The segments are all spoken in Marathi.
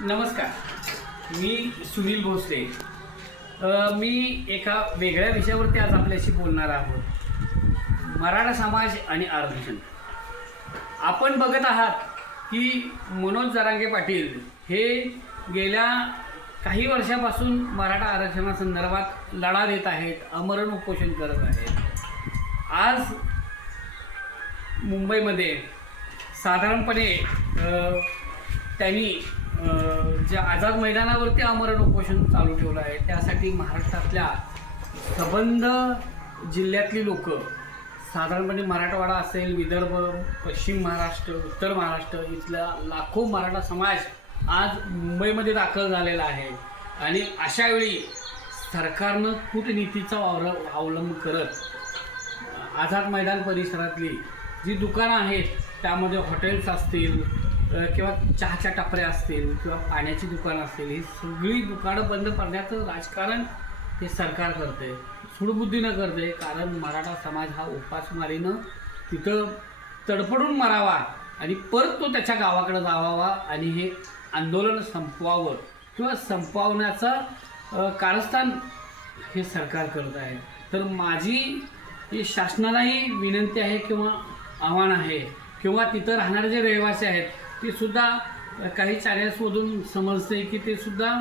नमस्कार. मी सुनील भोसले. मी एका वेगळ्या विषयावरती आज आपल्याशी बोलणार आहोत. मराठा समाज आणि आरक्षण. आपण बघत आहात की मनोज जरांगे पाटील हे गेल्या काही वर्षापासून मराठा आरक्षणासंदर्भात लढा देत आहेत अमरण उपोषण करत आहेत. आज मुंबईमध्ये साधारणपणे त्यांनी जे आझाद मैदानावरती आमरण उपोषण चालू ठेवलं आहे त्यासाठी महाराष्ट्रातल्या सबंध जिल्ह्यातली लोक साधारणपणे मराठवाडा असेल विदर्भ पश्चिम महाराष्ट्र उत्तर महाराष्ट्र इथला लाखो मराठा समाज आज मुंबईमध्ये दाखल झालेला आहे. आणि अशावेळी सरकारनं कूटनीतीचा वावर अवलंब करत आझाद मैदान परिसरातली जी दुकानं आहेत त्यामध्ये हॉटेल्स असतील किंवा चहाच्या टपऱ्या असतील किंवा पाण्याची दुकानं असतील ही सगळी दुकानं बंद करण्याचं राजकारण हे सरकार करते. सुडबुद्धीनं करते कारण मराठा समाज हा उपासमारीनं तिथं तडफडून मरावा आणि परत तो त्याच्या गावाकडे जावावा आणि हे आंदोलन संपवावं किंवा संपवण्याचं कारस्थान हे सरकार करत आहे. तर माझी ही शासनालाही विनंती आहे किंवा आव्हान आहे किंवा तिथं राहणारे जे रहिवासी आहेत ते सुद्धा काही चॅनल्समधून समजते की ते सुद्धा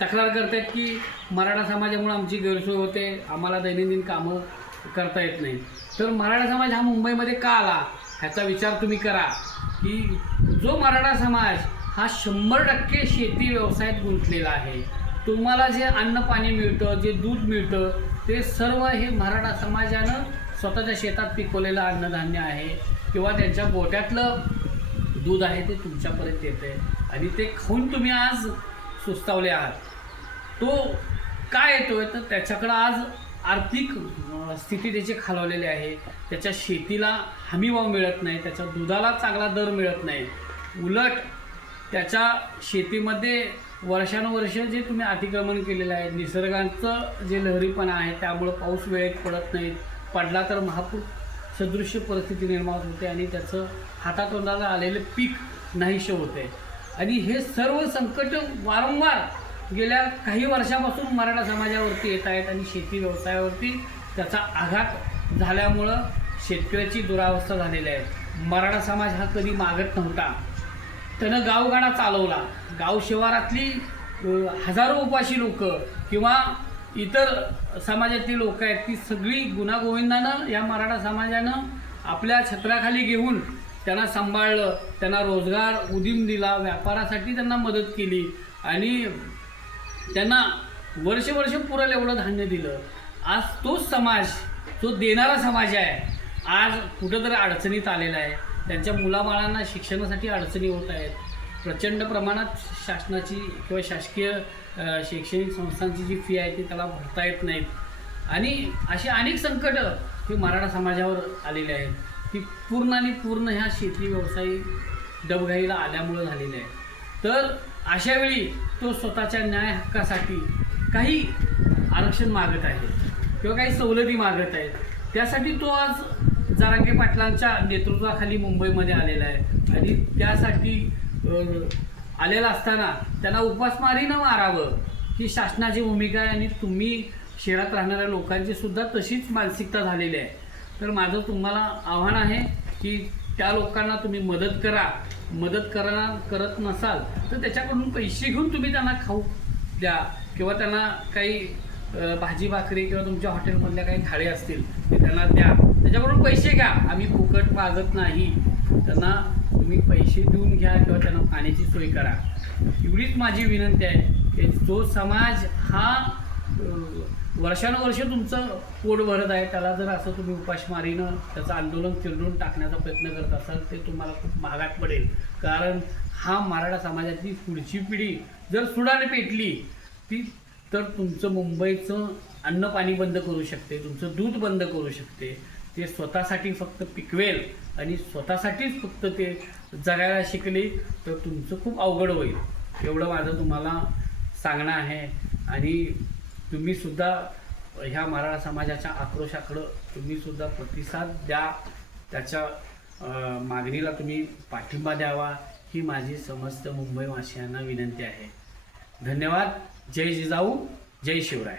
तक्रार करतात की मराठा समाजामुळे आमची गैरसोय होते आम्हाला दैनंदिन कामं करता येत नाही तर मराठा समाज हा मुंबईमध्ये का आला? ह्याचा विचार तुम्ही करा. की जो मराठा समाज हा शंभर टक्के शेती व्यवसायात गुंतलेला आहे. तुम्हाला जे अन्न पाणी मिळतं जे दूध मिळतं ते सर्व हे मराठा समाजानं स्वतःच्या शेतात पिकवलेलं अन्नधान्य आहे किंवा त्यांच्या गोट्यातलं दूध आहे ते तुमच्यापर्यंत येते आणि ते खाऊन तुम्ही आज सुस्तावले आहात. तो काय येतोय? तर त्याच्याकडं आज आर्थिक स्थिती त्याची खालवलेली आहे. त्याच्या शेतीला हमीभाव मिळत नाही. त्याच्या दुधाला चांगला दर मिळत नाही. उलट त्याच्या शेतीमध्ये वर्षानुवर्ष जे तुम्ही अतिक्रमण केलेलं आहे निसर्गाचं जे लहरीपणा आहे त्यामुळं पाऊस वेळेत पडत नाही. पडला तर महापूर सदृश्य परिस्थिती निर्माण होते आणि त्याचं हातातोंडाला आलेलं पीक नाहीशे होते. आणि हे सर्व संकट वारंवार गेल्या काही वर्षापासून मराठा समाजावरती येत आहेत आणि शेती व्यवसायावरती त्याचा आघात झाल्यामुळं शेतकऱ्याची दुरावस्था झालेली आहे. मराठा समाज हा कधी मागत नव्हता. त्यानं गावगाडा चालवला. गाव शिवारातली हजारो उपाशी लोक किंवा इतर समाजातली लोक आहेत ती सगळी गुणागोविंदानं या मराठा समाजानं आपल्या छत्राखाली घेऊन त्यांना सांभाळलं त्यांना रोजगार उदीम दिला व्यापारासाठी त्यांना मदत केली आणि त्यांना वर्ष वर्ष पुरेल एवढं धान्य दिलं. आज तोच समाज तो देणारा समाज आहे आज कुठंतरी अडचणीत आलेला आहे. त्यांच्या मुलाबाळांना शिक्षणासाठी अडचणी होत आहेत. प्रचंड प्रमाणात शासनाची किंवा शासकीय शैक्षणिक संस्थांची जी फी आहे ती त्याला भरता येत नाहीत. आणि अशी अनेक संकटं ही मराठा समाजावर आलेली आहेत. ती पूर्ण आणि पूर्ण ह्या शेती व्यवसाय डबघाईला आल्यामुळं झालेले आहे तर अशावेळी तो स्वतःच्या न्याय हक्कासाठी काही आरक्षण मागत आहे किंवा काही सवलती मागत आहे त्यासाठी तो आज जारांगे पाटलांच्या नेतृत्वाखाली मुंबईमध्ये आलेला आहे. आणि त्यासाठी आलेला असताना त्यांना उपासमारीनं मारावं ही शासनाची भूमिका आहे आणि तुम्ही शहरात राहणाऱ्या लोकांची सुद्धा तशीच मानसिकता झालेली आहे. तर माझं तुम्हाला आव्हान आहे की त्या लोकांना तुम्ही मदत करा. मदत करा करत नसाल तर त्याच्याकडून पैसे घेऊन तुम्ही त्यांना खाऊ द्या किंवा त्यांना काही भाजी भाकरी किंवा तुमच्या हॉटेलमधल्या काही थाळे असतील ते त्यांना द्या. त्याच्याकडून पैसे घ्या. आम्ही फुकट मागत नाही. त्यांना तुम्ही पैसे देऊन घ्या किंवा त्यांना पाण्याची सोय करा. एवढीच माझी विनंती आहे की जो समाज हा वर्षानुवर्ष तुमचं पोट भरत आहे त्याला जर असं तुम्ही उपाशमारीनं त्याचं आंदोलन चिरडून टाकण्याचा प्रयत्न करत असाल ते तुम्हाला खूप महागात पडेल. कारण हा मराठा समाजातली पुढची पिढी जर सुडाने पेटली ती तर तुमचं मुंबईचं अन्न पाणी बंद करू शकते तुमचं दूध बंद करू शकते. ते स्वतःसाठी फक्त पिकवेल आणि स्वतःसाठीच फक्त ते जगायला शिकले तर तुमचं खूप अवघड होईल. एवढं माझं तुम्हाला सांगणं आहे. आणि तुम्हीसुद्धा ह्या मराठा समाजाच्या आक्रोशाकडं तुम्हीसुद्धा प्रतिसाद द्या. त्याच्या मागणीला तुम्ही पाठिंबा द्यावा. ही माझी समस्त मुंबईवासियांना विनंती आहे. धन्यवाद. जय जिजाऊ. जय शिवराय.